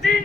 3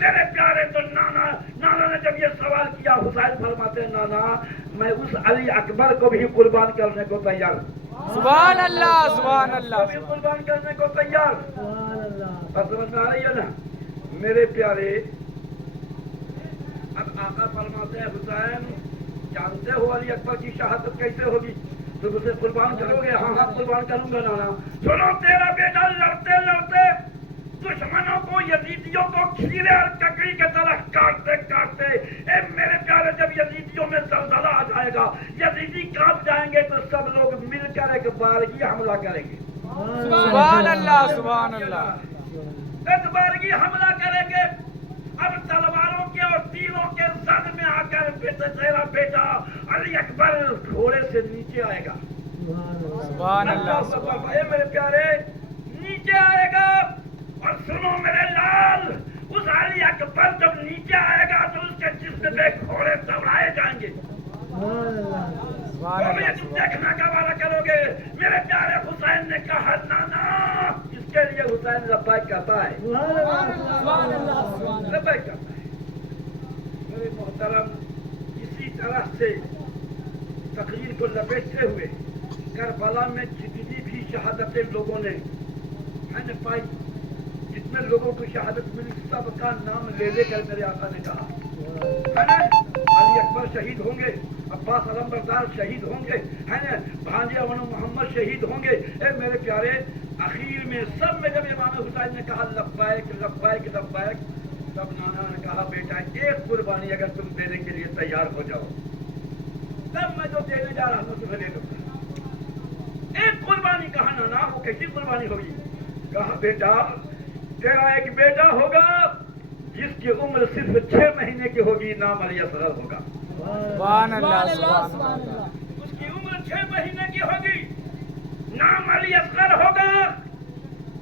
میرے پیارے تو نانا نے جب یہ سوال کیا حسین فرماتے ہیں نانا میں اس علی اکبر کو بھی قربان کرنے کو تیار ہوں سبحان اللہ سبحان اللہ بھی قربان کرنے کو تیار بات سمجھ میں آ رہی ہے نا میرے پیارے اب آقا فرماتے ہیں حسین جانتے ہو علی اکبر کی شہادت کیسے ہوگی تم اسے قربان کرو گے ہاں قربان کروں گا نانا سنو تیرا بیٹا لڑتے لڑتے دشمنوں کو یزیدیوں کو کھیرے اور ککڑی کے طرح کاٹتے کاٹتے اے میرے پیارے جب یزیدیوں میں زلزلہ آ جائے گا یزیدی کاٹ جائیں گے تو سب لوگ مل کر ایک بارگی حملہ کریں گے سبحان اللہ سبحان اللہ ایک بارگی حملہ کریں گے اب تلواروں کے اور تیروں کے زد میں آ کر تیرا بیٹا علی اکبر گھوڑے سے نیچے آئے گا سبحان اللہ اے میرے پیارے نیچے آئے گا اور سنو میرے لال اس علی اکبر جب نیچے آئے گا تو اس کے جسم پہ گھوڑے دوڑائے جائیں گے تم دیکھنا گوارا کرو گے میرے پیارے حسین نے کہا نانا اس کے لیے حسین لبیک کہتا ہے لبیک کہتا ہے میرے محترم اسی طرح سے تقریر کو لپیٹتے ہوئے کربلا میں جتنی بھی شہادتیں لوگوں نے پائی جتنے لوگوں کو شہادت ملی سب کا نام لے لے کر میرے آقا نے کہا علی اکبر شہید ہوں گے عباس علمبردار شہید ہوں گے بھانجے امن محمد شہید ہوں گے اے میرے پیارے اخیر میں سب میں جب امام حسین نے کہا لبیک لبیک لبیک تب نانا نے کہا بیٹا ایک قربانی اگر تم دینے کے لیے تیار ہو جاؤ تب میں جو دینے جا رہا ہوں تمہیں دے دوں گا ایک قربانی کہا نانا وہ کیسی قربانی ہوگی کہا بیٹا تیرا ایک بیٹا ہوگا جس کی عمر صرف 6 مہینے کی ہوگی نام علی اصغر ہوگا سبحان اللہ سبحان اللہ اس کی عمر 6 مہینے کی ہوگی نام علی اصغر ہوگا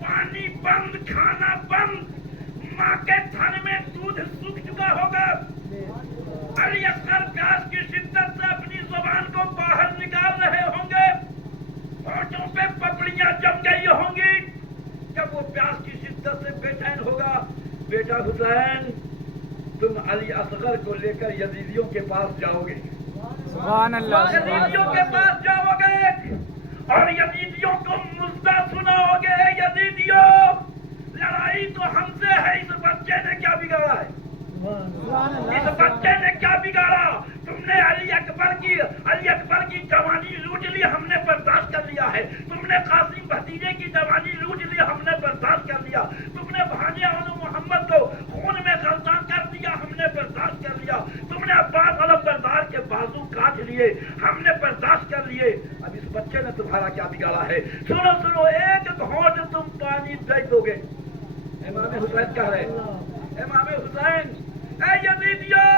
پانی بند کھانا بند ماں کے تھن میں دودھ سوکھ چکا ہوگا علی اصغر پیاس کی شدت سے اپنی زبان کو باہر نکال رہے ہوں گے ہونٹوں پہ پپڑیاں جم گئی ہوں گی جب وہ پیاس کی شدت سے بے چین ہوگا بیٹا حسین تم علی اصغر کو لے کر یزیدیوں کے پاس جاؤ گے سبحان اللہ یزیدیوں کے پاس جاؤ گے اور یزیدیوں کو مزدہ سناؤ گے یزیدیوں لڑائی تو ہم سے ہے اس بچے نے کیا بگاڑا ہے اس بچے نے کیا بگاڑا تم نے علی اکبر کی جوانی لوٹ لی ہم نے برداشت کر لیا ہے تم نے قاسم بھتیجے کی جوانی لوٹ لی ہم نے برداشت کر لیا تم نے بھانجے اور محمد کو خون میں غلطان کر دیا ہم نے برداشت کر لیا تم نے عباس علمبردار کے بازو کاٹ لیے ہم نے برداشت کر لیے اب اس بچے نے تمہارا کیا بگاڑا ہے سنو ایک گھونٹ تم پانی دے دو گے امام حسین کہہ رہے امام حسین اے یزیدیوں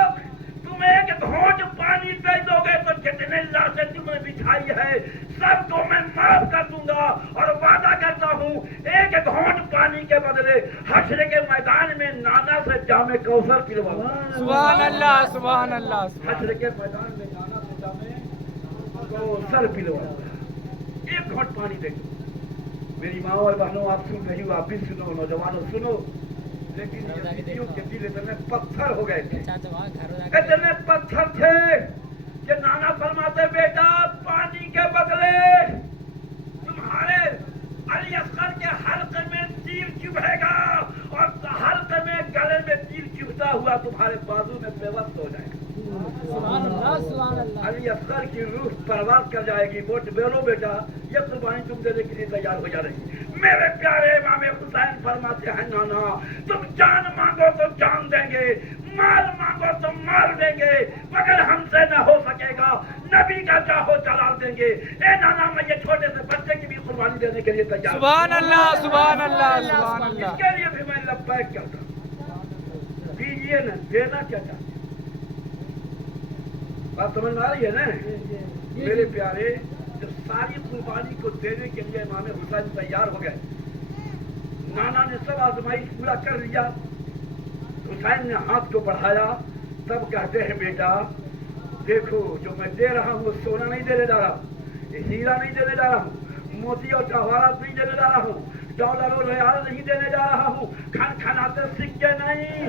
تم ایک گھونٹ پانی دے دو گے تو جتنے لاشیں تم نے بچھائی ہے سب کو میں معاف کر دوں گا اور وعدہ کرتا ہوں ایک گھونٹ پانی کے بدلے حشر کے میدان میں نانا سے جام کوثر پلواؤں گا سبحان اللہ سبحان اللہ حشر کے میدان میں نانا سے جام کوثر پلواؤں گا ایک گھونٹ پانی دے دو میری ماں اور بہنوں آپ سن رہی ہو آپ بھی سنو نوجوانوں سنو لیکن یزیدیوں کے دل اتنے پتھر ہو گئے تھے اتنے پتھر تھے کہ نانا فرماتے بیٹا پانی کے بدلے تمہارے علی اصغر کے حلقے میں تیر چبھے گا اور حلقے میں گلے میں تیر چبھتا ہوا تمہارے بازو میں بے وقت ہو جائے گا علی اصغر کی روح پرواز کر جائے گی بیرو بیٹا یہ قربانی تم دینے کے لیے تیار ہو جا رہی میرے پیارے امام حسین فرماتے ہیں نانا تم جان مانگو تو جان دیں گے مال مانگو تو مال دیں گے مگر ہم سے نہ ہو سکے گا نبی کا چاہو جلال دیں گے اے نانا میں یہ چھوٹے سے بچے کی بھی قربانی دینے کے لیے تیار سبحان اللہ سبحان اللہ سبحان اللہ اس کے لیے بھی میں لبیک کہتا ہوں دیجیے نا دینا کیا چاہتے بات سمجھ میں آ رہی ہے نا میرے پیارے جب ساری قربانی کو دینے کے لیے امام حسین تیار ہو گئے نانا نے سب آزمائش پورا کر لیا حسین نے ہاتھ کو بڑھایا تب کہتے ہیں بیٹا دیکھو جو میں دے رہا ہوں وہ سونا نہیں دینے جا رہا ہوں ہیرا نہیں دینے جا رہا ہوں موتی اور جواہرات نہیں دینے جا رہا ہوں ڈالر اور ریال نہیں دینے جا رہا ہوں کھن کھناتے سکے نہیں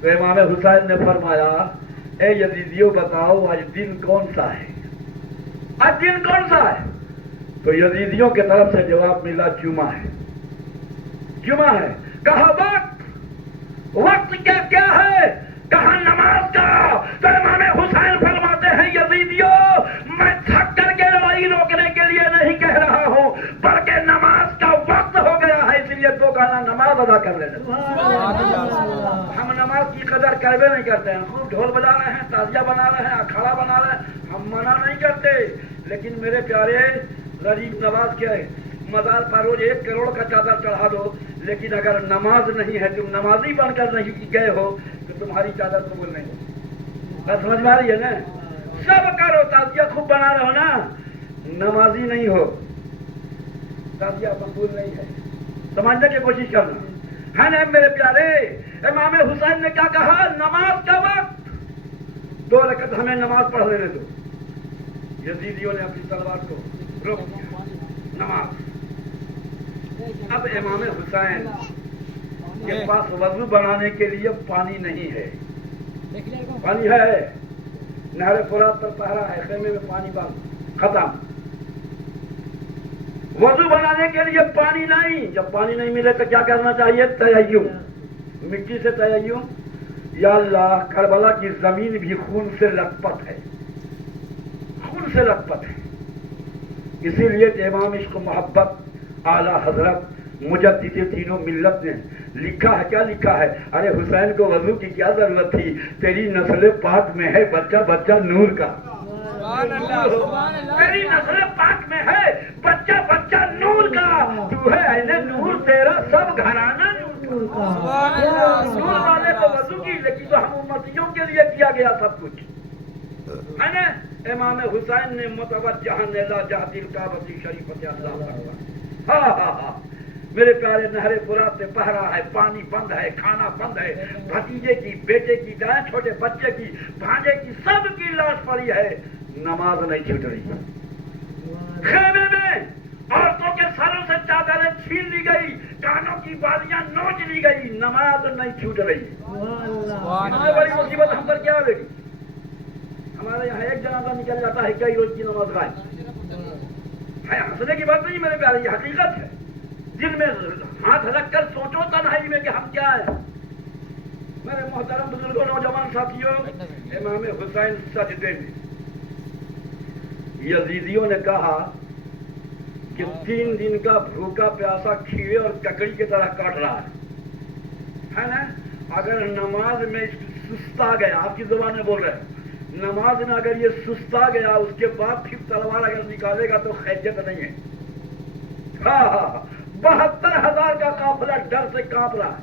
تو امام حسین نے فرمایا اے یزیدیوں بتاؤ آج دن کون سا ہے؟ آج دن کون سا ہے؟ تو یزیدیوں کی طرف سے جواب ملا جمعہ ہے، جمعہ ہے۔ کہا وقت کیا ہے؟ کہا نماز کا۔ تو امام حسین فرماتے ہیں یزیدیوں میں تھک کر کے لڑائی روکنے کے لیے نہیں کہہ رہا ہوں بلکہ نماز کا وقت ہو گیا ہے، اس لیے دو گانا نماز ادا کر لیتے ہیں۔ ہم نماز کی قدر کربے نہیں کرتے ہیں، خوب ڈھول بجا رہے ہیں، تازیہ بنا رہے ہیں، اکھاڑا بنا رہے ہیں، ہم منع نہیں کرتے، لیکن میرے پیارے غریب نواز کیا ہے، مزار پر روز 1 کروڑ کا چادر چڑھا دو، لیکن اگر نماز نہیں ہے، تم نمازی بن کر نہیں گئے ہو تو تمہاری چادر قبول نہیں ہو۔ بات سمجھ میں آ رہی ہے نا؟ سب کرو، تازیہ خوب بنا رہے ہو نا، نمازی نہیں ہو، تازیہ مقبول نہیں ہے، سمجھنے کی کوشش کرنا ہے نا میرے پیارے۔ امام حسین نے کیا کہا؟ نماز کا وقت، 2 رکعت ہمیں نماز پڑھ لینے دو۔ یزیدیوں نے اپنی تلوار کو روک دیا، نماز۔ اب امام حسین کے پاس وضو بنانے کے لیے پانی نہیں ہے، پانی ہے نہر فرات پر پہرا ہے، خیمے میں پانی بند ختم، وضو بنانے کے لیے پانی نہیں۔ جب پانی نہیں ملے تو کیا کرنا چاہیے؟ تیمم، مٹی سے تیمم۔ یا اللہ کربلا کی زمین بھی خون سے لت پت ہے، خون سے لت پت ہے، اسی لیے امام عشق و محبت اعلی حضرت مجدد تینوں ملت نے لکھا ہے، کیا لکھا ہے؟ ارے حسین کو وضو کی کیا ضرورت تھی، تیری نسل پاک میں ہے بچہ بچہ نور کا، تیری نسل پاک میں ہے بچہ بچہ نور کا، تو ہے اہل نور، تیرا سب گھرانہ نور کا۔ نور والے کو وضو کی، لیکن تو ہم امتیوں کے لیے کیا گیا سب کچھ ہے نا۔ امام حسین نے متوجہ لا جہت الکعبۃ شریفۃ اللہ اکبر، ہاں ہاں ہاں میرے پیارے، نہر فرات سے پہرا ہے، پانی بند ہے، کھانا بند ہے، بھتیجے کی، بیٹے کی، دائیں چھوٹے بچے کی، بھانجے کی، سب کی لاش پڑی ہے، نماز نہیں چھوٹ رہی۔ خیمے میں عورتوں کے سروں سے چادریں چھین لی گئی، کانوں کی بالیاں نوچ لی گئی، نماز نہیں چھوٹ رہی۔ اتنی بڑی مصیبت ہم پر کیا ہوگی؟ ہمارے یہاں ایک جنازہ نکل جاتا ہے، کئی روز کی نماز غائب ہے۔ ہنسنے کی بات نہیں میرے پیارے، یہ حقیقت ہے۔ دل میں ہاتھ رکھ کر سوچو تنہائی میں کہ ہم کیا ہیں۔ میرے محترم بزرگوں، نوجوان ساتھیوں، امام حسین سجدے میں، یزیدیوں نے کہا کہ 3 دن کا بھوکا پیاسا کھیرے اور ککڑی کی طرح کاٹ رہا ہے نا۔ اگر نماز میں سستا گیا، آپ کی زبان میں بول رہے ہیں، نماز میں اگر یہ سستا گیا، اس کے بعد پھر تلوار اگر نکالے گا تو خیریت نہیں ہے۔ ہاں ہاں 72,000 کا قافلہ ڈر سے کانپ رہا ہے،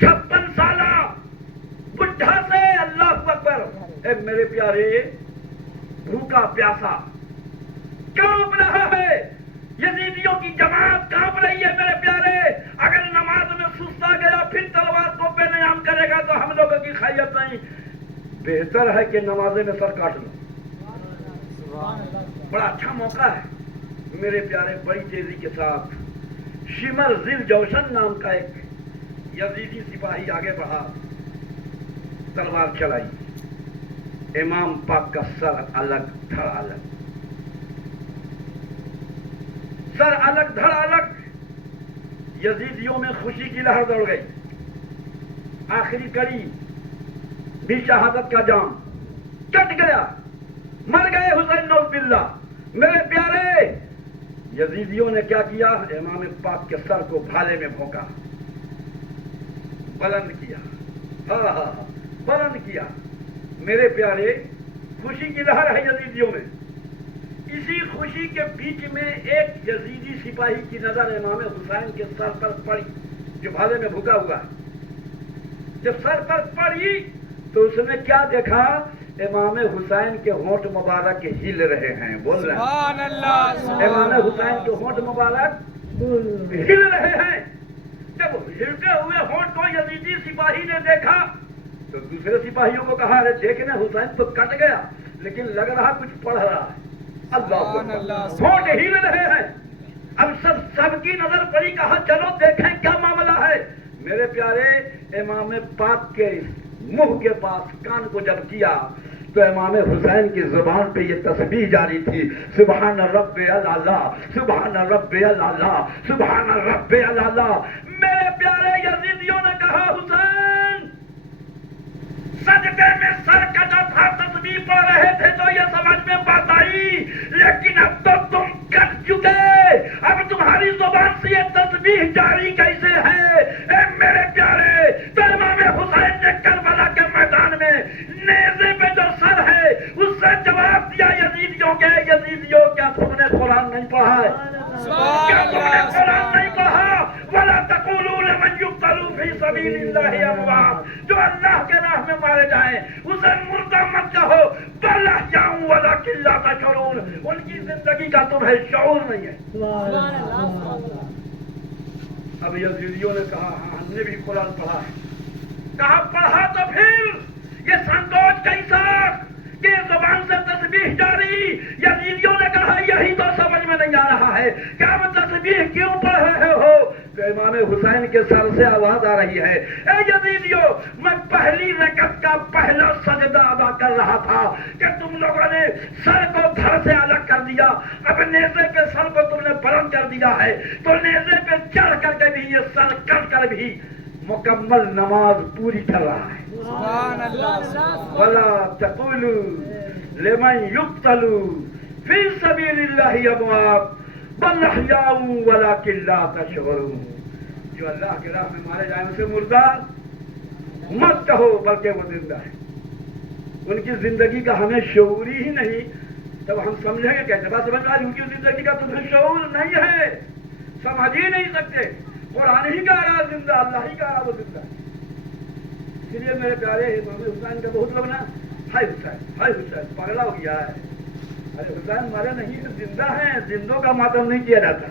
56 سالہ بڈھا سے، اللہ اکبر، اے میرے پیارے، بھوکا پیاسا کانپ رہا ہے، یزیدیوں کی جماعت کانپ رہی ہے میرے پیارے۔ اگر نماز میں سستا گیا پھر تلوار کو بے نیام کرے گا تو ہم لوگوں کی خیریت نہیں، بہتر ہے کہ نمازے میں سر کاٹ لو۔ بڑا اچھا موقع ہے میرے پیارے، بڑی تیزی کے ساتھ شمر ذل جوشن نام کا ایک یزیدی سپاہی آگے بڑھا، تلوار چلائی، امام پاک کا سر الگ دھڑ الگ، سر الگ دھڑ الگ، یزیدیوں میں خوشی کی لہر دوڑ گئی۔ آخری کڑی بھی شہادت کا جام کٹ گیا، مر گئے حسین نعوذ باللہ۔ میرے پیارے، یزیدیوں نے کیا کیا؟ امام پاک کے سر کو بھالے میں بھونکا، بلند کیا، ہاں ہاں بلند کیا۔ میرے پیارے، خوشی کی لہر ہے یزیدیوں میں۔ اسی خوشی کے بیچ میں ایک یزیدی سپاہی کی نظر امام حسین کے سر پر پڑی جو بھالے میں بھوکا ہوا ہے۔ جب سر پر پڑی تو اس نے کیا دیکھا؟ امام حسین کے ہونٹ مبارک ہل رہے ہیں، بول رہے ہیں سبحان اللہ۔ امام حسین کے ہونٹ مبارک ہل رہے ہیں۔ جب ہلتے ہوئے ہونٹ کو یزیدی سپاہی نے دیکھا تو دوسرے سپاہیوں کو کہا، ارے دیکھنے حسین تو کٹ گیا لیکن لگ رہا کچھ پڑھ رہا ہے۔ اللہ، ہونٹ ہل رہے ہیں۔ اب سب کی نظر پڑی، کہا چلو دیکھیں کیا معاملہ ہے۔ میرے پیارے امام پاک کے منہ کے پاس کان کو جب کیا تو امام حسین کی زبان پہ یہ تسبیح جاری تھی، سبحان رب الاعلی، سبحان رب الاعلی، سبحان رب الاعلی۔ میرے پیارے یزیدیوں نے کہا حسین سجدے میں سر کٹا تھا، تسبیح پڑھ رہے تھے تو یہ سمجھ میں بات آئی، لیکن اب تو تم کٹ چکے، اب تمہاری زبان سے یہ تسبیح جاری کیسے ہے؟ اے میرے پیارے، تو امام حسین نے کربلا کے میدان میں نیزے پہ جو سر ہے اس سے جواب دیا یزیدیوں کے، یزیدیوں کیا تم نے قرآن نہیں پڑھا ہے؟ کیا تم نے قرآن نہیں پڑھا؟ وَلَا تَقُولُوا لِمَنْ يُقْتَلُ فِي سَبِيلِ اللَّهِ أَمْوَاتٌ، جو اللہ کے راہ میں مارے جائیں اسے مردہ مت کہو، بَلْ أَحْيَاءٌ وَلَٰكِن لَّا تَشْعُرُونَ، ان کی زندگی کا تمہیں شعور نہیں ہے۔ اب یزیدیوں نے کہا ہاں ہم نے بھی قرآن پڑھا ہے۔ کہا پڑھا تو پھر یہ سنکوچ کیسا کہ زبان سے تسبیح جاری؟ یزیدیوں نے کہا یہی تو سمجھ میں نہیں آ رہا ہے کہ اب تسبیح کیوں پڑھ رہے ہو؟ تو امام حسین کے سر سے آواز آ رہی ہے، اے یزیدیوں، میں پہلی رکعت کا پہلا سجدہ ادا کر رہا تھا کہ تم لوگوں نے سر کو دھڑ سے الگ کر دیا، اب نیزے پہ سر کو تم نے بلند کر دیا ہے، تو نیزے پہ چڑھ کر کے بھی یہ سر کٹ کر بھی مکمل نماز پوری کر رہا ہے۔ سبحان اللہ۔ وَلَا تَقُولُوا لِمَنْ يُقْتَلُ فِي سَبِيلِ اللَّهِ أَمْوَاتٌ بَلْ أَحْيَاءٌ وَلَٰكِن لَّا تَشْعُرُونَ، جو اللہ کے راہ میں مارے جائیں اسے مردہ مت کہو بلکہ وہ زندہ ہے۔ ان کی زندگی کا ہمیں شعور ہی نہیں، تب ہم سمجھیں گے کیسے؟ بات سمجھ آج ان کی زندگی کا تمہیں شعور نہیں ہے، سمجھ ہی نہیں سکتے۔ قرآن ہی کہہ رہا زندہ، اللہ ہی کہہ رہا وہ زندہ ہے۔ اس لیے میرے پیارے امام حسین کا بہت لوگ نا ہائے حسین ہائے حسین پگلا ہو گیا ہے۔ ارے حسین مارے نہیں، زندہ ہیں، زندوں کا ماتم نہیں کیا جاتا۔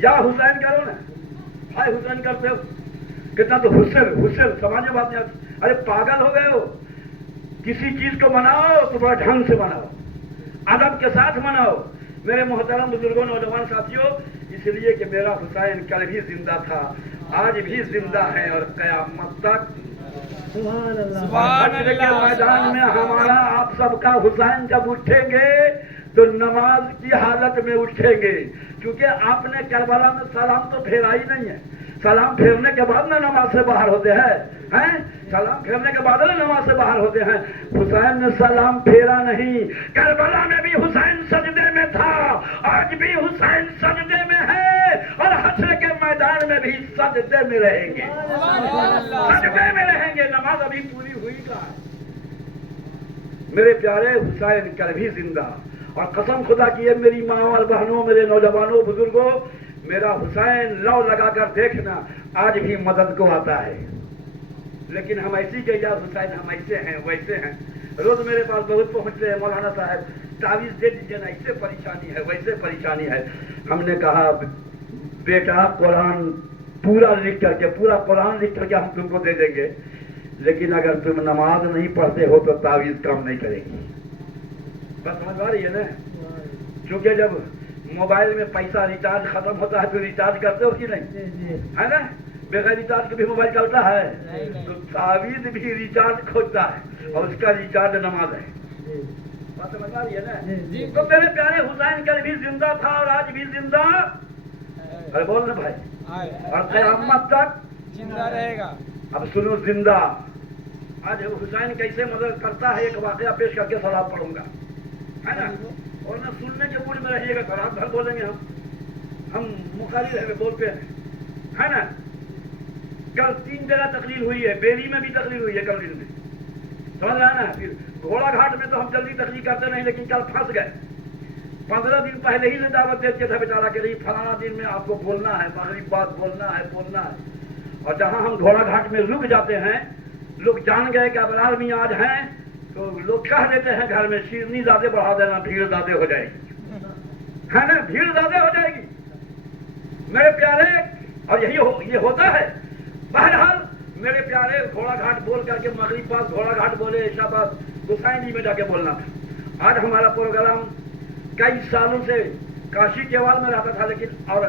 یا حسین کرو نا، ہائے حسین کرتے ہو، کتنا تو حسن حسن سمجھے بات نہیں آتی۔ ارے پاگل ہو گئے ہو، کسی چیز کو مناؤ تو بڑا ڈھنگ سے مناؤ، ادب کے ساتھ مناؤ۔ میرے محترم بزرگوں نوجوان ساتھیوں، اس لیے کہ میرا حسین کل بھی زندہ تھا، آج بھی زندہ ہے اور قیامت تک حشر کے میدان میں ہمارا آپ سب کا حسین جب اٹھیں گے تو نماز کی حالت میں اٹھیں گے، کیونکہ آپ نے کربلا میں سلام تو پھیرا ہی نہیں ہے۔ سلام پھیرنے کے بعد نہ نماز سے باہر ہوتے ہیں، سلام پھیرنے کے بعد نہ نماز سے باہر ہوتے ہیں۔ حسین نے سلام پھیرا نہیں، کربلا میں بھی حسین سجدے میں تھا، آج بھی حسین سجدے میں ہے اور حشر کے میدان میں بھی سجدے میں رہیں گے، سجدے میں رہیں گے۔ نماز ابھی پوری ہوئی کا ہے۔ میرے پیارے حسین کل بھی زندہ، اور قسم خدا کی ہے میری ماں اور بہنوں، میرے نوجوانوں، بزرگوں، میرا حسین لو لگا کر دیکھنا آج بھی مدد کو آتا ہے۔ لیکن ہم ایسی کہ یا حسین ہم ایسے ہیں ویسے ہیں، روز میرے پاس بہت پہنچتے ہیں، مولانا صاحب تعویذ دے دیجیے نا، ایسے پریشانی ہے ویسے پریشانی ہے۔ ہم نے کہا بیٹا قرآن پورا لکھ کر کے، پورا قرآن لکھ کر کے ہم تم کو دے دیں گے، لیکن اگر تم نماز نہیں پڑھتے ہو تو تعویذ کام نہیں کرے گی۔ بس سمجھ آ رہی ہے نا؟ کیونکہ جب موبائل میں پیسہ ریچارج ختم ہوتا ہے تو ریچارج کرتے ہو کہ نہیں، ہے نا؟ بغیر ریچارج کے بھی موبائل چلتا ہے، تو تعویذ بھی ریچارج کھوجتا ہے اور اس کا ریچارج نماز ہے۔ بات سمجھ آ رہی ہے نا؟ تو میرے پیارے حسین کل بھی زندہ تھا اور آج بھی زندہ، ارے بول نا بھائی، اور قیامت تک زندہ رہے گا۔ اب سنو زندہ، آج حسین کیسے مدد کرتا ہے ایک واقعہ پیش کر کے سلام پڑھوں گا، ہے نا؟ اور نہ سننے کے موڈ میں رہیے گا، تو رات بھر بولیں گے ہم مخالف ہے بولتے ہیں، ہے نا؟ کل 3 جگہ تقریر ہوئی ہے، بیری میں بھی تقریر ہوئی ہے کل دن میں، سمجھ رہا نا؟ پھر گھوڑا گھاٹ میں تو ہم جلدی تقریر کرتے نہیں، لیکن کل پھنس گئے۔ 15 دن پہلے ہی سے دعوت دیتے تھے بیچارہ کہ فلانا دن میں آپ کو بولنا ہے، مغرب بات بولنا ہے۔ اور جہاں ہم گھوڑا گھاٹ میں رک جاتے ہیں، لوگ جان گئے کہ ابرار میاں آج ہیں، تو لوگ کہہ دیتے ہیں گھر میں شیرنی زیادہ بڑھا دینا، بھیڑ زیادہ ہو جائے گی، ہے نا؟ بھیڑ زیادہ ہو جائے گی میرے پیارے، اور یہ ہوتا ہے۔ بہرحال میرے پیارے، گھوڑا گھاٹ بول کر کے مغرب بعد گھوڑا گھاٹ بولے، عشاء بعد حسینی میں جا کے بولنا تھا۔ آج ہمارا پروگرام کئی سالوں سے کاشی کیوال میں رہتا تھا، لیکن اور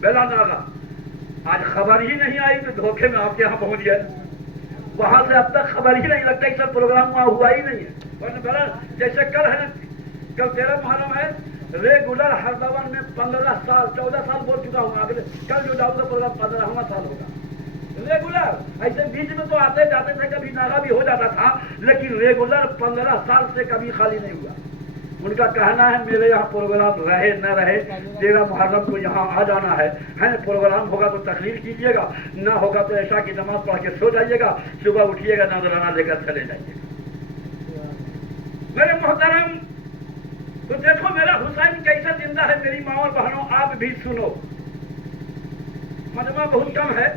بیلا ناگا آج خبر ہی نہیں آئی تو دھوکے میں آپ کے یہاں پہنچ گئے. وہاں سے اب تک خبر ہی نہیں لگتا, اس پروگرام وہاں ہوا ہی نہیں ہے. ورنہ جیسے کل ہے, کل 13 محرم ہے, ریگولر ہر دون میں 15 سال 14 سال بول چکا ہوں. اگلے کل جو ڈاؤن کا پروگرام 15واں سال ہوگا ریگولر. ایسے بیچ میں تو آتے جاتے تھے, کبھی ناغا بھی ہو جاتا تھا, لیکن ریگولر 15 سال سے کبھی خالی نہیں ہوا. ان کا کہنا ہے میرے یہاں پروگرام رہے نہ رہے 13 محرم کو یہاں آ جانا ہے. پروگرام ہوگا تو تقریر کیجیے گا, نہ ہوگا تو عشاء کی نماز پڑھ کے سو جائیے گا, صبح اٹھیے گا نذرانہ لے کر چلے جائیے گا. میرے محترم, تو دیکھو میرا حسین کیسے زندہ ہے. میری ماں اور بہنوں آپ بھی سنو, مجمع بہت کم ہے,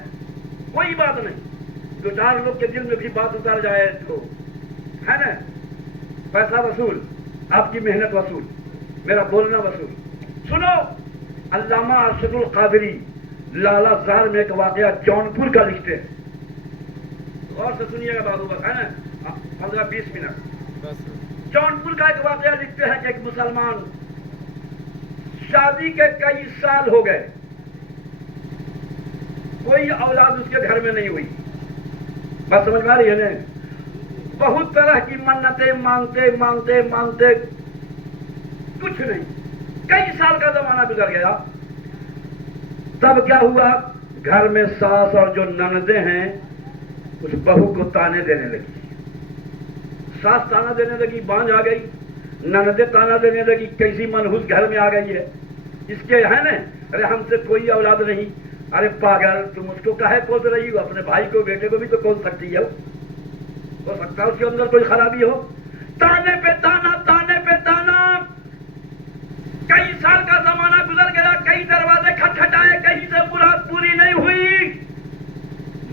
کوئی بات نہیں. 2-4 لوگ کے دل میں بھی بات اتر جائے تو ہے نا, پیسہ وصول, آپ کی محنت وصول, میرا بولنا وصول. سنو, علامہ ارشد القادری لالا زار میں ایک واقعہ جونپور کا لکھتے ہیں. غور سے سنیے گا بابو, بس ہے نا 15-20 منٹ. جونپور کا ایک واقعہ لکھتے ہیں کہ ایک مسلمان شادی کے کئی سال ہو گئے, کوئی اولاد اس کے گھر میں نہیں ہوئی. بس سمجھ میں آ رہی ہے نا, بہت طرح کی منتیں مانگتے مانگتے مانگتے کچھ نہیں. کئی سال کا زمانہ گزر گیا. تب کیا ہوا, گھر میں ساس اور جو نندیں ہیں اس بہو کو تانے دینے لگی. ساس تانا دینے لگی, بانجھ آ گئی. نندیں تانا دینے لگی, کیسی منحوس گھر میں آ گئی ہے, اس کے ہے نا, ارے ہم سے کوئی اولاد نہیں. ارے پاگل, تم اس کو کہے کھول رہی ہو, اپنے بھائی کو بیٹے کو بھی تو کھول سکتی ہے. ہو سکتا ہے اس کے اندر کوئی خرابی ہو. تانے پہ تانا, تانے پہ تانا. کئی سال کا زمانہ گزر گیا, کئی دروازے کھٹکھٹائے, کہیں سے مراد پوری نہیں ہوئی.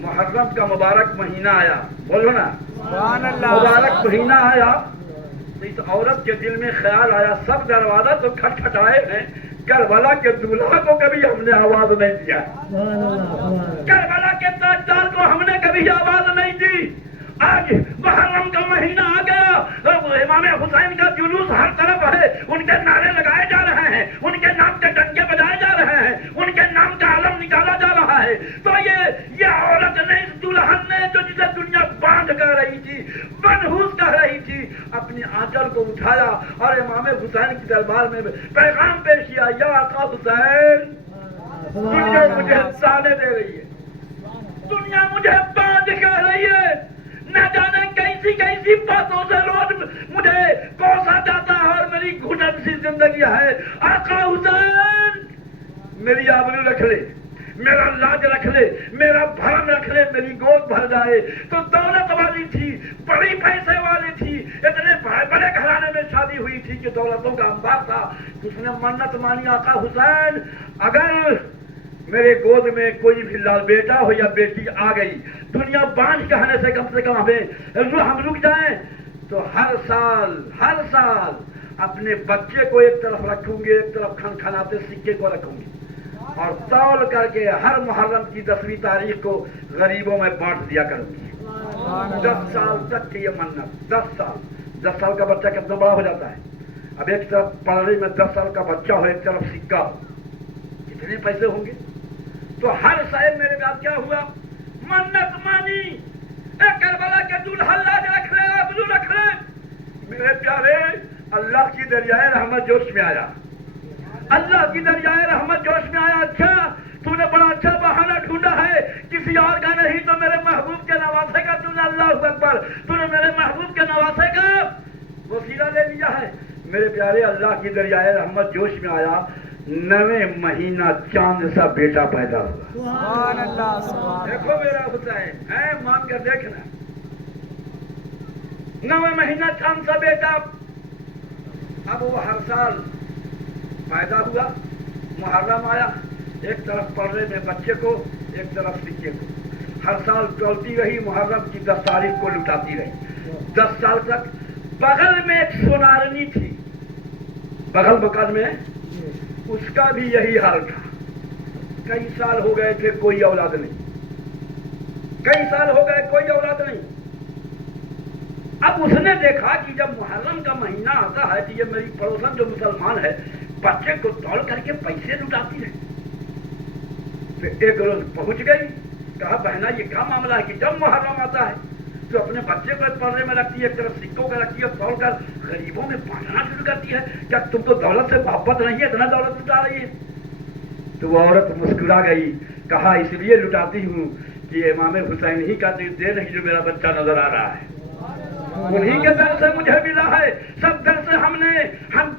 محرم کا مبارک مہینہ آیا, بولو نا سبحان اللہ. مبارک مہینہ آیا تو اس عورت کے دل میں خیال آیا, سب دروازہ تو کھٹکھٹائے ہیں, کربلا کے دولہا کو کبھی ہم نے آواز نہیں دیا, کربلا کے تاجدار کو ہم نے کبھی آواز نہیں دی. آج محرم کا مہینہ آ گیا, امام حسین کا جلوس ہر طرف ہے, ان کے نعرے لگائے جا رہے ہیں, ان کے نام کے ڈنکے بجائے جا رہے ہیں, ان کے نام کا علم نکالا جا رہا ہے. تو یہ عورت نے, اس دلہن نے جو جسے دنیا باندھ کر رہی تھی, منحوس کر رہی تھی, اپنی آنچل کو اٹھایا اور امام حسین کی دربار میں پیغام پیش کیا, یا آقا حسین, دنیا مجھے تانے دے رہی ہے, دنیا مجھے باندھ کر رہی ہے, نہ جانے کیسی کیسی باتوں سے روز مجھے کوسا جاتا ہے اور میری گھٹن سی زندگی ہے. آقا حسین, میری آبرو رکھ لے, میرا لاج رکھ لے, میرا بھرم رکھ لے, میری گود بھر جائے. تو دولت والی تھی, بڑی پیسے والی تھی, اتنے بڑے گھرانے میں شادی ہوئی تھی کہ دولتوں کا انبار تھا. اس نے منت مانی, آقا حسین اگر میرے گود میں کوئی بھی لال بیٹا ہو یا بیٹی آ گئی, دنیا باندھ کہنے سے کم ہم رک جائیں, تو ہر سال اپنے بچے کو ایک طرف رکھوں گی, ایک طرف کھن کھناتے سکے کو رکھوں گی, اور تول کر کے ہر محرم کی 10ویں تاریخ کو غریبوں میں بانٹ دیا کروں گی. 10 سال تک کی یہ منت. 10 سال کا بچہ کتنا بڑا ہو جاتا ہے. اب ایک طرف پڑھنے میں 10 سال کا بچہ ہو, ایک طرف سکہ ہو, کتنے پیسے ہوں گے. تو ہر صاحب میرے بعد کیا ہوا, منت مانی, اے کربلا کے دولہا لاج رکھ لے, آبرو رکھ لے. میرے پیارے, اللہ کی دریائے رحمت جوش میں آیا, اللہ کی دریائے رحمت جوش میں آیا. اچھا, تو نے بڑا اچھا بہانہ ڈھونڈا ہے, کسی اور کا نہیں, تو میرے محبوب کے نواسے کا تو نے, اللہ اکبر, تو نے میرے محبوب کے نواسے کا وسیلہ لے لیا ہے. میرے پیارے, اللہ کی دریائے رحمت جوش میں آیا, 9 مہینہ چاند سا بیٹا پیدا ہوا. سبحان اللہ. سبحان دیکھو میرا حسین ہے, مان کر دیکھنا, 9 مہینہ چاند سا بیٹا. اب وہ ہر سال پیدا ہوا, محرم آیا, ایک طرف پردے میں بچے کو, ایک طرف سکے کو, ہر سال ٹولتی رہی, محرم کی 10 تاریخ کو لٹاتی رہی. 10 سال تک. بغل میں ایک سونارنی تھی, بغل مکان میں, اس کا بھی یہی حال تھا. کئی سال ہو گئے تھے, کوئی اولاد نہیں, کئی سال ہو گئے, کوئی اولاد نہیں. اب اس نے دیکھا کہ جب محرم کا مہینہ آتا ہے کہ یہ میری پڑوسن جو مسلمان ہے, بچے کو توڑ کر کے پیسے لٹاتی ہے. پھر ایک روز پہنچ گئی, کہا بہنا یہ کیا معاملہ ہے کہ جب محرم آتا ہے تو اپنے بچے کو پردے میں رکھتی ہے, ایک طرف سکوں کا رکھتی ہے, توڑ کر غریبوں میں بانٹنا شروع کرتی ہے, کیا تم کو دولت سے محبت نہیں ہے, اتنا دولت لٹا رہی ہے؟ تو وہ عورت مسکرا گئی, کہا اس لیے لٹاتی ہوں کہ امام حسین ہی کا دے نہیں جو میرا بچہ نظر آ رہا ہے, انہی کے در سے مجھے ملا ہے. سب در سے ہم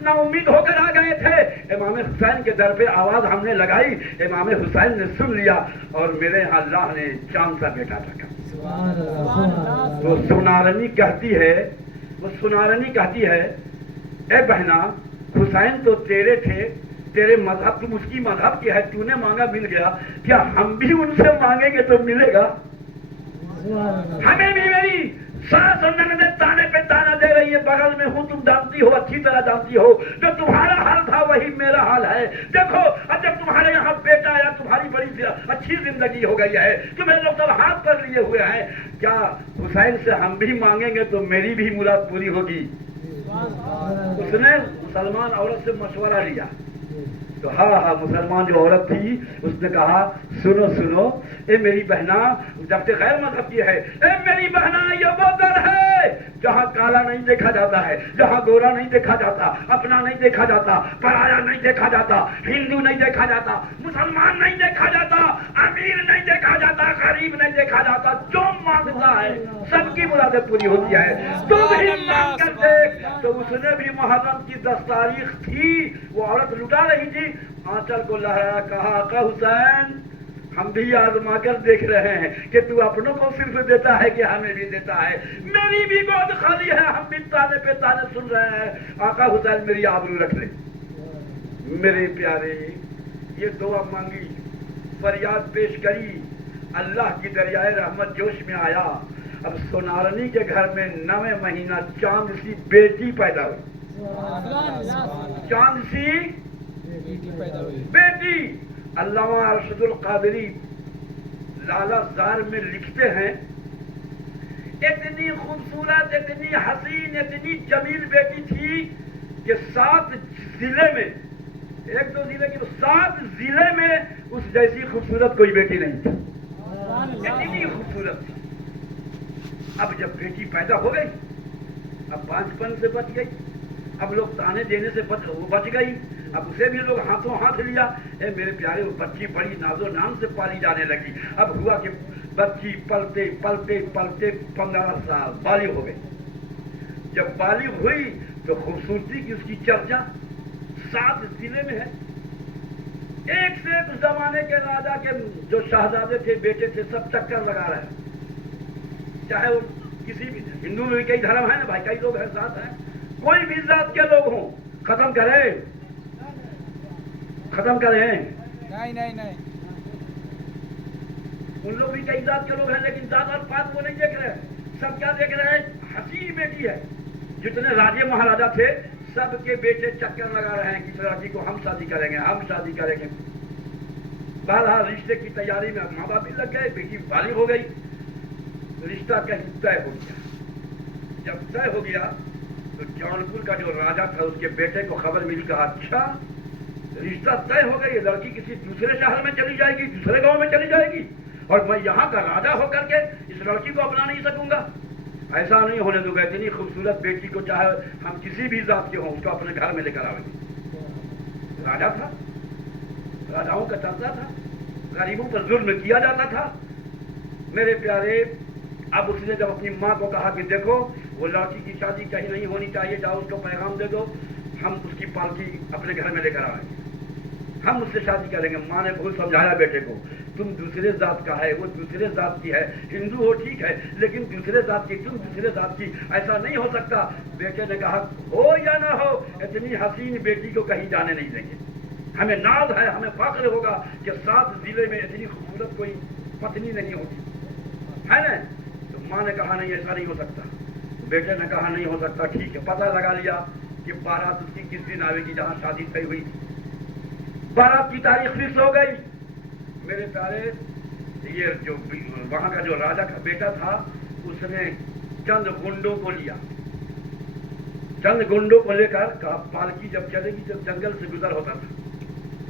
نا امید ہو کر آ گئے تھے, امام حسین کے در پہ آواز ہم نے لگائی, امام حسین نے سن لیا اور میرے یہاں اللہ نے چاند سا بیٹا رکھا. وہ سنارنی کہتی ہے اے بہنا حسین تو تیرے تھے, تیرے مذہب, تم اس کی مذہب کی ہے, تو نے مانگا مل گیا, کیا ہم بھی ان سے مانگیں گے تو ملے گا؟ ہمیں بھی میری ساس اور نندیں تانے پہ تانا دے رہی ہے, بغل میں ہوں, تم جانتی ہو, اچھی طرح جانتی ہو, جو تمہارا حال تھا وہی میرا حال ہے. دیکھو اب جب تمہارے یہاں بیٹا آیا, تمہاری بڑی اچھی زندگی ہو گئی ہے, تمہیں لوگ سب ہاتھ پر لیے ہوئے ہیں, کیا حسین سے ہم بھی مانگیں گے تو میری بھی مراد پوری ہوگی؟ اس نے مسلمان عورت سے مشورہ لیا. تو ہاں مسلمان جو عورت تھی اس نے کہا سنو اے میری بہنا, جب سے غیر مذہب کی ہے, اے میری بہنا یہ وہ در ہے جہاں کالا نہیں دیکھا جاتا ہے, جہاں گورا نہیں دیکھا جاتا, اپنا نہیں دیکھا جاتا, پرایا نہیں دیکھا جاتا, ہندو نہیں دیکھا جاتا, مسلمان نہیں دیکھا جاتا, امیر نہیں دیکھا جاتا, غریب نہیں دیکھا جاتا, جو مانگتا ہے سب کی مرادیں پوری ہوتی ہے. تو بھی مانگ کر دیکھ. تو اس نے بھی محرم کی 10 تاریخ تھی, وہ عورت لٹا رہی تھی, آنچل کو لہرایا, کہا آقا حسین ہم بھی آزما کر دیکھ رہے ہیں کہ تو اپنوں کو صرف دیتا ہے کہ ہمیں بھی دیتا ہے, میری بھی گود خالی ہے, ہم بھی تانے پہ تانے سن رہے ہیں. آقا حسین میری آبرو رکھ لیں. میرے پیارے یہ دعا مانگی, فریاد پیش کری, اللہ کی دریائے رحمت جوش میں آیا. اب سونارنی کے گھر میں 9ویں مہینہ چاند سی بیٹی پیدا ہوئی, چاند سی بیٹی. علامہ ارشد القادری لالا زار میں لکھتے ہیں اتنی خوبصورت, اتنی حسین, اتنی جمیل بیٹی تھی کہ 7 ضلع میں, 1-2 ضلع کی 7 ضلع میں اس جیسی خوبصورت کوئی بیٹی نہیں تھی, اتنی خوبصورت تھی. اب جب بیٹی پیدا ہو گئی, اب بانجپن سے بچ گئی, اب لوگ تانے دینے سے بچ گئی, اب اسے بھی لوگ ہاتھوں ہاتھ لیا. اے میرے پیارے وہ بچی بڑی ناز و نام سے پالی جانے لگی. اب ہوا کہ بچی پلتے پلتے پلتے 15 سال بالغ ہو گئی. جب بالغ ہوئی تو خوبصورتی کی اس کی چرچا 7 ضلع میں ہے. ایک سے ایک زمانے کے راجا کے جو شہزادے تھے, بیٹے تھے, سب چکر لگا رہے ہیں. چاہے وہ کسی بھی, ہندو میں بھی کئی دھرم ہیں نا بھائی, کئی لوگ ہیں ساتھ ہیں, کوئی بھی ذات کے لوگ ہوں, ختم کریں نہیں, ان لوگ بھی کئی ذات کے لوگ ہیں, لیکن ذات اور پات وہ نہیں دیکھ رہے. سب کیا دیکھ رہے ہیں؟ حسین بیٹی ہے. جتنے راجے مہاراجا تھے سب کے بیٹے چکر لگا رہے ہیں کہ لڑکی کو ہم شادی کریں گے, ہم شادی کریں گے. بہرحال رشتے کی تیاری میں ماں باپ بھی لگ گئے, بیٹی بالغ ہو گئی, رشتہ کہیں طے ہو گیا. جب طے ہو گیا تو جونپور کا جو راجا تھا اس کے بیٹے کو خبر ملی, کہا اچھا رشتہ طے ہو گئی, یہ لڑکی کسی دوسرے شہر میں چلی جائے گی, دوسرے گاؤں میں چلی جائے گی, اور میں یہاں کا راجا ہو کر کے اس لڑکی کو اپنا نہیں سکوں گا. ایسا نہیں ہونے دوں گا, اتنی خوبصورت بیٹی کو چاہے ہم کسی بھی ذات کے ہوں اس کو اپنے گھر میں لے کر آئیں گے. راجا تھا, راجاؤں کا چلتا تھا, غریبوں پر ظلم کیا جاتا تھا. میرے پیارے اب اس نے جب اپنی ماں کو کہا کہ دیکھو وہ لڑکی کی شادی کہیں نہیں ہونی چاہیے, جاؤ اس کو پیغام دے دو, ہم اس کی پالکی اپنے گھر میں لے کر آئیں گے, ہم اس سے شادی کریں گے. ماں نے بہت سمجھایا بیٹے کو, تم دوسرے ذات کا ہے, وہ دوسرے ذات کی ہے, ہندو ہو ٹھیک ہے لیکن دوسرے ذات کی, تم دوسرے ذات کی, ایسا نہیں ہو سکتا. بیٹے نے کہا ہو یا نہ ہو اتنی حسین بیٹی کو کہیں جانے نہیں دیں گے. ہمیں ناز ہے, ہمیں فخر ہوگا کہ 7 ضلع میں اتنی خوبصورت کوئی پتنی نہیں ہوتی ہے نا. تو ماں نے کہا نہیں ایسا نہیں ہو سکتا. بیٹے نے کہا نہیں ہو سکتا, ٹھیک ہے. پتہ لگا لیا کہ بارات اس کی کس دن آئے گی, جہاں شادی طے ہوئی. بارات کی تاریخ فکس ہو گئی. میرے پیارے یہ جو وہاں کا جو راجا کا بیٹا تھا اس نے چند گنڈوں کو لیا, چند گنڈوں کو لے کر کہا پالکی جب چلے گی, جب جنگل سے گزر ہوتا تھا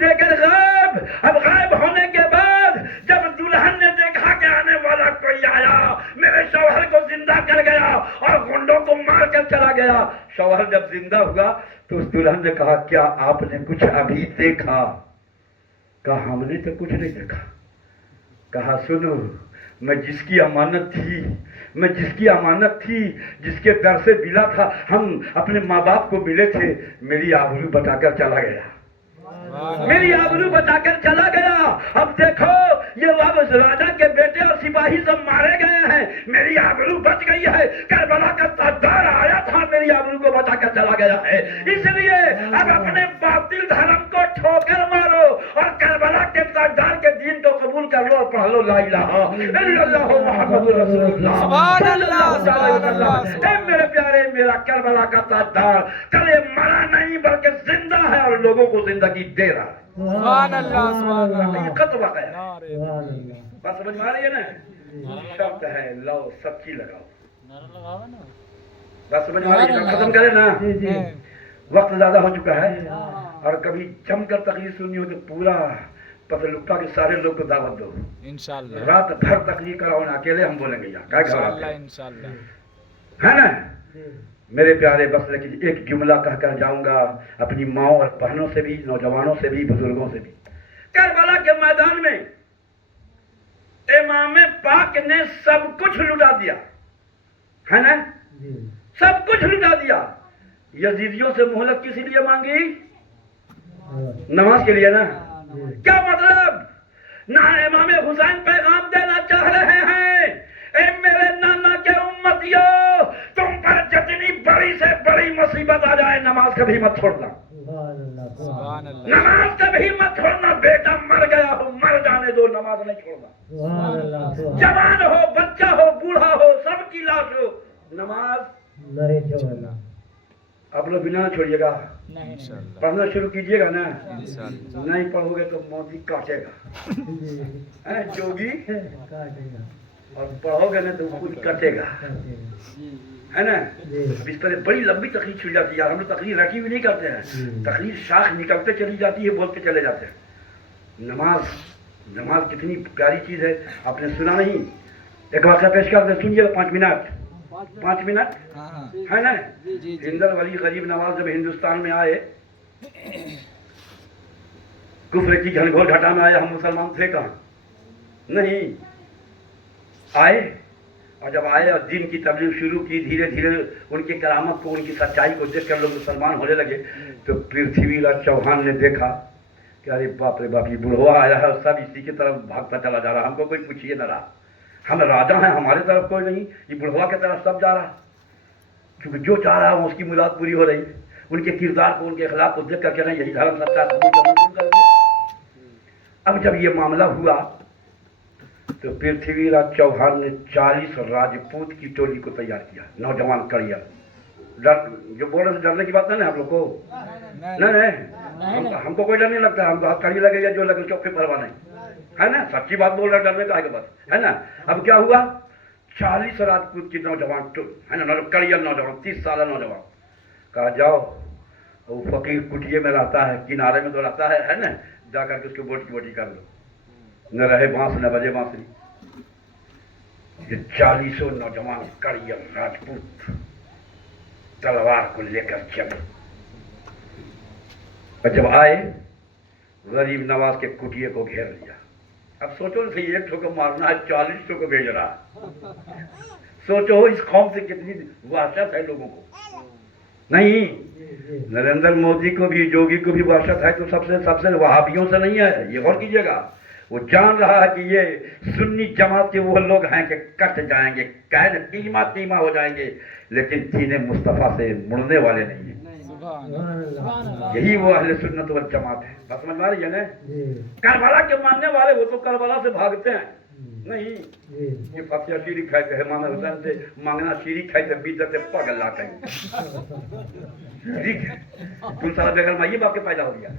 دے کر غائب. اب غائب ہونے کے بعد جب دلہن نے دیکھا کہ آنے والا کوئی آیا, میرے شوہر کو زندہ کر گیا اور گنڈوں کو مار کر چلا گیا. شوہر جب زندہ ہوا تو اس دلہن نے کہا کیا آپ نے کچھ ابھی دیکھا؟ کہا ہم نے تو کچھ نہیں دیکھا. کہا سنو, میں جس کی امانت تھی, جس کے در سے ملا تھا, ہم اپنے ماں باپ کو ملے تھے, میری آبرو بتا کر چلا گیا, میری آبرو بتا کر چلا گیا. اب دیکھو یہ اب راجا کے بیٹے اور سپاہی سب مارے گئے ہیں, میری آبرو بچ گئی ہے. کربلا کا تاجدار آیا تھا, میری آبرو کو بتا کر چلا گیا ہے. اس لیے اب اپنے باطل دھرم کو ٹھوکر مارو اور کربلا کے تاجدار کے دین کو قبول کر لو اور پڑھ لو لا الہ الا اللہ محمد رسول اللہ. سبحان اللہ, سبحان اللہ. اے میرے پیارے, میرا کربلا کا تاجدار کل مرا نہیں بلکہ زندہ ہے اور لوگوں کو زندگی دے رہا ہے. سبحان اللہ, سبحان یہ اللہ. خط واقع ہے. نعرے بات سمجھ میں آ رہی ہے نا؟ شرط ہے لو سچی لگاؤ. بات سمجھ میں آ رہی ہے؟ ختم کریں نا, وقت زیادہ ہو چکا ہے. اور کبھی جم کر تقریر سننی ہو تو پورا پتلکا کے سارے لوگ کو دعوت دو. انشاءاللہ رات بھر تقریر کراؤ نا, اکیلے ہم بولیں گے یہاں انشاءاللہ انشاءاللہ. ہے نا میرے پیارے؟ بس لیکن ایک جملہ کہہ کر جاؤں گا اپنی ماؤں اور بہنوں سے بھی, نوجوانوں سے بھی, بزرگوں سے بھی. کربلا کے میدان میں امام پاک نے سب کچھ لٹا دیا ہے نا, سب کچھ لٹا دیا. یزیدیوں سے مہلت کس لیے مانگی؟ نماز کے لیے نا. کیا مطلب؟ نہ امام حسین پیغام دینا چاہ رہے ہیں, اے میرے نانا کے امتیوں, تم پر جتنی بڑی سے بڑی مصیبت آ جائے نماز کبھی مت چھوڑنا, سبحان اللہ. نماز کبھی مت چھوڑنا. بیٹا مر گیا ہو, مر جانے دو, نماز نہیں چھوڑنا. جوان ہو, بچہ ہو, بوڑھا ہو, سب کی لاش ہو, نماز نہیں چھوڑنا. آپ لوگ بنا نہ چھوڑیے گا, پڑھنا شروع کیجیے گا نا. نہیں پڑھو گے تو موتی کاٹے گا, جوگی, اور پڑھو گے نا تو خود کٹے گا, ہے نا. اب اس پر بڑی لمبی تقریر چھڑ جاتی ہے. ہم لوگ تقریر رٹی ہوئی نہیں کرتے ہیں, تقریر شاخ نکلتے چلی جاتی ہے, بولتے چلے جاتے ہیں. نماز کتنی پیاری چیز ہے, آپ نے سنا نہیں؟ ایک واقعہ پیش کرتے, سنیے 5 منٹ ہے نا. حیدر ولی غریب نواز جب ہندوستان میں آئے, کفر کی گھنگھور گھٹا میں آئے. ہم مسلمان تھے کہاں, نہیں آئے, اور جب آئے اور دین کی تبلیغ شروع کی, دھیرے دھیرے ان کی کرامت کو, ان کی سچائی کو دیکھ کر لوگ مسلمان ہونے لگے. تو پرتھوی راج چوہان نے دیکھا کہ ارے باپ رے باپ, یہ بڑھوا آیا ہے اور سب اسی کی طرف بھاگتا چلا جا رہا, ہم کو کوئی پوچھیے نہ رہا. ہم راجا ہیں, ہمارے طرف کوئی نہیں, یہ بڑھوا کی طرف سب جا رہا, کیونکہ جو چاہ رہا ہے اس کی مراد پوری ہو رہی. ان کے کردار کو, ان کے اخلاق کو دیکھ کر کہنا یہی دھرم سچا ہے. اب جب یہ معاملہ ہوا تو پرتھوی راج چوہان نے 40 راجپوت کی ٹولی کو تیار کیا, نوجوان کڑیا. جو بول رہے ڈرنے کی بات نہیں ہے آپ لوگ کو, نہیں, ہم کو کوئی ڈر نہیں لگتا. ہم کو ہاتھ کڑی لگے یا جو لگے چوک پہ پرواہ نہیں, ہے نا. سچی بات بول رہا ہے, ڈرنے کا ہے کہ بس, ہے نا. اب کیا ہوا, 40 راجپوت کی نوجوان ہے نا, کڑیا نوجوان, 30 سالہ نوجوان, کہا جاؤ, وہ فقیر کٹیے میں رہتا ہے, کنارے میں تو رہتا ہے نا, جا کر کے اس کو بوٹی کر لو. نہ رہے بانس نہ بجے بانسری. یہ 40 نوجوان کڑیا راجپوت تلوار کو لے کر چلے, اور جب آئے غریب نواز کے کٹیے کو گھیر لیا. اب سوچو صحیح, 1 کو مارنا ہے, 40 کو بھیج رہا. سوچو اس قوم سے کتنی وحشت ہے لوگوں کو. نہیں, نریندر مودی کو بھی, جوگی کو بھی وحشت ہے تو سب سے وہابیوں سے نہیں ہے. یہ غور کیجیے گا, وہ جان رہا ہے کہ یہ سنی جماعت کے وہ لوگ ہیں کہ کٹ جائیں گے, قیمہ ہو جائیں گے, لیکن دین مصطفیٰ سے مڑنے والے نہیں ہیں. یہی وہ اہل سنت والجماعت ہے. بس سمجھ میں آ رہی ہے نا. کربلا کے ماننے والے وہ تو کربلا سے بھاگتے ہیں, نہیں یہ فتح شیری کھائے کہ امام حسین سے مانگنا شیری کھائے کہ بیدت پگ اللہ کہیں. ٹھیک ہے, تم سارا بغیر میں یہ باپ کے پیدا ہو گیا,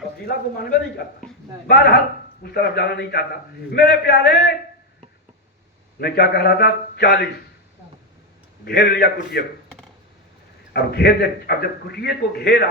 تفصیلہ کو ماننا نہیں چاہتا, بہرحال اس طرف جانا نہیں چاہتا. میرے پیارے, میں کیا کہہ رہا تھا, 40 گھیر لیا کٹیے کو. اب جب کٹیے کو گھیرا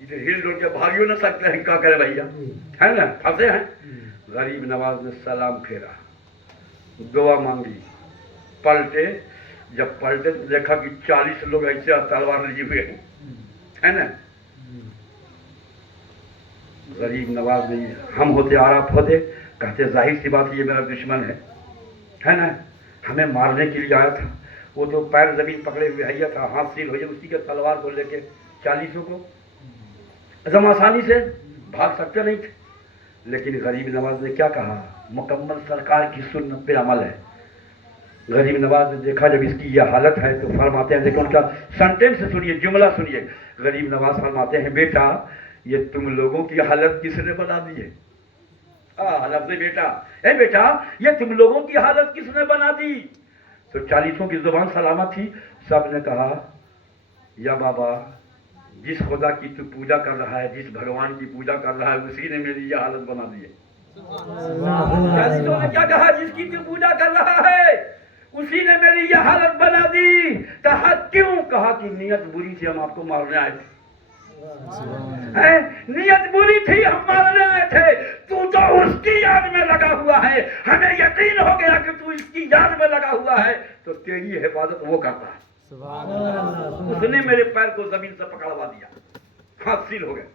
ادھر ہل ڈول کے بھاگیوں نہ سکتے ہیں، کیا کرے بھیا، ہے نا، پھنسے ہیں۔ غریب نواز نے سلام پھیرا، دعا مانگی، پلٹے، جب پلٹے تو دیکھا کہ 40 لوگ ایسے تلوار لیے ہوئے ہیں، ہے نا۔ غریب نواز نے، ہم ہوتے اور آپ ہوتے، کہتے ظاہر سی بات یہ میرا دشمن ہے نا، ہمیں مارنے کے لیے آیا تھا، وہ تو پیر زمین پکڑے ہوئے حیا تھا، ہاتھ سیل ہو جائے، اسی کے تلوار کو لے کے 40 کو ہم آسانی سے بھاگ سکتے نہیں تھے۔ لیکن غریب نواز نے کیا کہا، مکمل سرکار کی سنت پہ عمل ہے۔ غریب نواز نے دیکھا جب اس کی یہ حالت ہے تو فرماتے ہیں، دیکھو ان کا سنٹینس سنیے، جملہ سنیے۔ غریب نواز فرماتے ہیں، بیٹا یہ تم لوگوں کی حالت کس نے بنا دی ہے؟ لفظ بیٹا، اے بیٹا یہ تم لوگوں کی حالت کس نے بنا دی؟ تو 40 کی زبان سلامت تھی، سب نے کہا، یا بابا جس خدا کی تو پوجا کر رہا ہے، جس بھگوان کی پوجا کر رہا ہے، اسی نے میری یہ حالت بنا دی ہے۔ 40 نے کیا کہا، جس کی تو پوجا کر رہا ہے اسی نے میری یہ حالت بنا دی۔ کہا کیوں؟ کہا کہ نیت بری تھی، ہم آپ کو مارنے آئے تھے، نیت بری تھی، ہم مارنے آئے تھے، تو اس کی یاد میں لگا ہوا ہے، ہمیں یقین ہو گیا کہ تو اس کی یاد میں لگا ہوا ہے تو تیری حفاظت وہ کرتا ہے۔ اس نے میرے پیر کو زمین سے پکڑوا دیا، ہاتھ سیل ہو گئے۔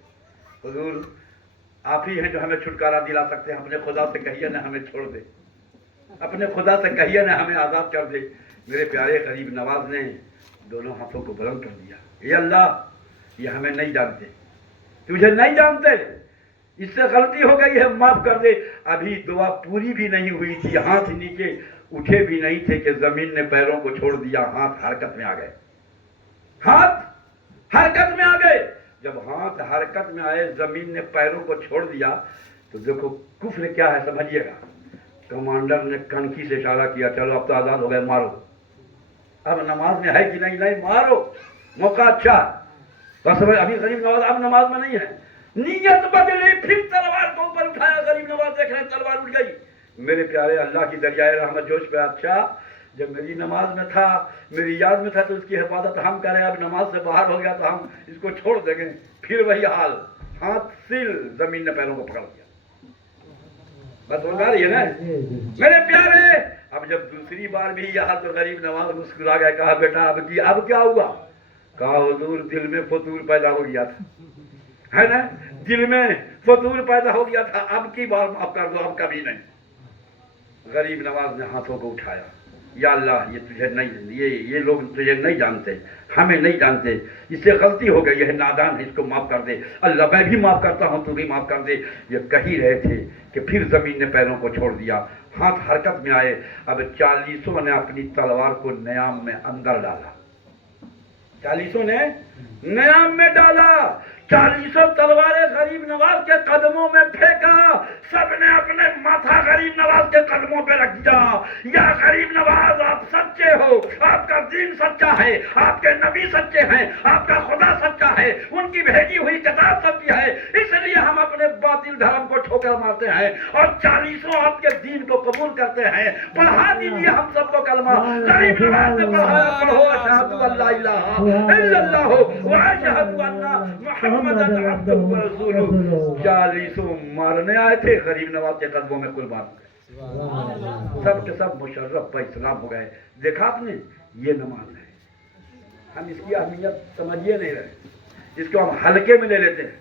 حضور آپ ہی ہیں جو ہمیں چھٹکارا دلا سکتے ہیں، اپنے خدا سے کہیے نہ ہمیں چھوڑ دے، اپنے خدا سے کہیے نہ ہمیں آزاد کر دے۔ میرے پیارے غریب نواز نے دونوں ہاتھوں کو بلند کر دیا، اے اللہ یہ ہمیں نہیں جانتے، تجھے نہیں جانتے، اس سے غلطی ہو گئی ہے، معاف کر دے۔ ابھی دعا پوری بھی نہیں ہوئی تھی، ہاتھ نیچے اٹھے بھی نہیں تھے کہ زمین نے پیروں کو چھوڑ دیا، ہاتھ حرکت میں آ گئے، ہاتھ حرکت میں آ گئے۔ جب ہاتھ حرکت میں آئے، زمین نے پیروں کو چھوڑ دیا، تو دیکھو کفر کیا ہے سمجھیے گا۔ کمانڈر نے کنکھی سے اشارہ کیا، چلو اب تو آزاد ہو گئے، مارو۔ اب نماز میں ہے کہ نہیں مارو، موقع اچھا۔ بس ابھی غریب نواز اب نماز میں نہیں ہے، نیت بدلی، پھر تلوار کو اوپر اٹھایا، غریب نواز دیکھ رہے ہیں تلوار اٹھ گئی۔ میرے پیارے اللہ کی دریائے رحمت جوش پہ، اچھا جب میری نماز میں تھا، میری یاد میں تھا تو اس کی حفاظت ہم کریں، اب نماز سے باہر ہو گیا تو ہم اس کو چھوڑ دیں گے۔ پھر وہی حال، ہاتھ سیل، زمین نے پیروں کو پکڑ لیا۔ بس سمجھ آ رہی ہے نا میرے پیارے؟ اب جب دوسری بار بھی یہ حال تو غریب نواز مسکرا گئے، کہا بیٹا اب کیا ہوا؟ کہا حضور دل میں فطور پیدا ہو گیا تھا، ہے نا، دل میں فطور پیدا ہو گیا تھا، اب کی بار معاف کر دو، اب کبھی نہیں۔ غریب نواز نے ہاتھوں کو اٹھایا، یا اللہ یہ تجھے نہیں، یہ لوگ تجھے نہیں جانتے، ہمیں نہیں جانتے، اس سے غلطی ہو گئی ہے، نادان ہے، اس کو معاف کر دے اللہ، میں بھی معاف کرتا ہوں، تو بھی معاف کر دے۔ یہ کہہ ہی رہے تھے کہ پھر زمین نے پیروں کو چھوڑ دیا، ہاتھ حرکت میں آئے۔ اب 40 نے اپنی تلوار کو نیام میں اندر ڈالا، 40 نے نیام میں ڈالا، 40 تلواریں غریب نواز کے قدموں میں پھینکا، سب نے اپنے ماتھا غریب نواز کے قدموں پہ رکھ دیا۔ یا غریب نواز آپ سچے ہو، آپ کا دین سچا ہے، آپ کے نبی سچے ہیں، آپ کا خدا سچا ہے، ان کی بھیجی ہوئی کتاب سچی ہے، اس لیے ہم اپنے باطل دھرم کو ٹھوکر مارتے ہیں اور 40 آپ کے دین کو قبول کرتے ہیں۔ پڑھا دیجیے ہم سب کو کلمہ۔ غریب نواز نے پڑھایا، پڑھو اشہد ان لا الہ الا اللہ و اشہد ان محمدن عبدہ و رسولہ۔ 40 مارنے آئے تھے، غریب نواز کے قدموں میں قربان ہو گئے، سب کے سب مشرف پر اسلام ہو گئے۔ دیکھا آپ نے، یہ نماز ہے، ہم اس کی اہمیت سمجھیے نہیں رہے، اس کو ہم ہلکے میں لے لیتے ہیں۔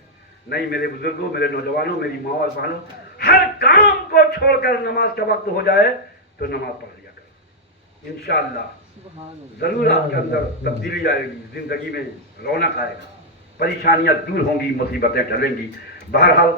نہیں میرے بزرگوں، میرے نوجوانوں، میری ماں اور بہنوں، ہر کام کو چھوڑ کر نماز کا وقت ہو جائے تو نماز پڑھ لیا کرو، انشاءاللہ ضرور آپ کے اندر تبدیلی آئے گی، زندگی میں رونق آئے گا، پریشانیاں دور ہوں گی، مصیبتیں ٹلیں گی۔ بہرحال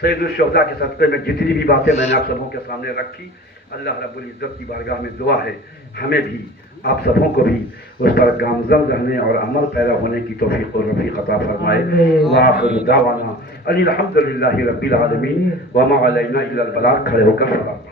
سید الشہداء کے صدقے میں جتنی بھی باتیں میں نے آپ سبوں کے سامنے رکھی، اللہ رب العزت کی بارگاہ میں دعا ہے ہمیں بھی، آپ سبوں کو بھی اس پر گامزن رہنے اور عمل پیرا ہونے کی توفیق و رفیق عطا فرمائے۔ وآخر دعوانا ان الحمد للہ رب العالمین وما علینا الا البلاغ۔ کھڑے ہو کر سلام۔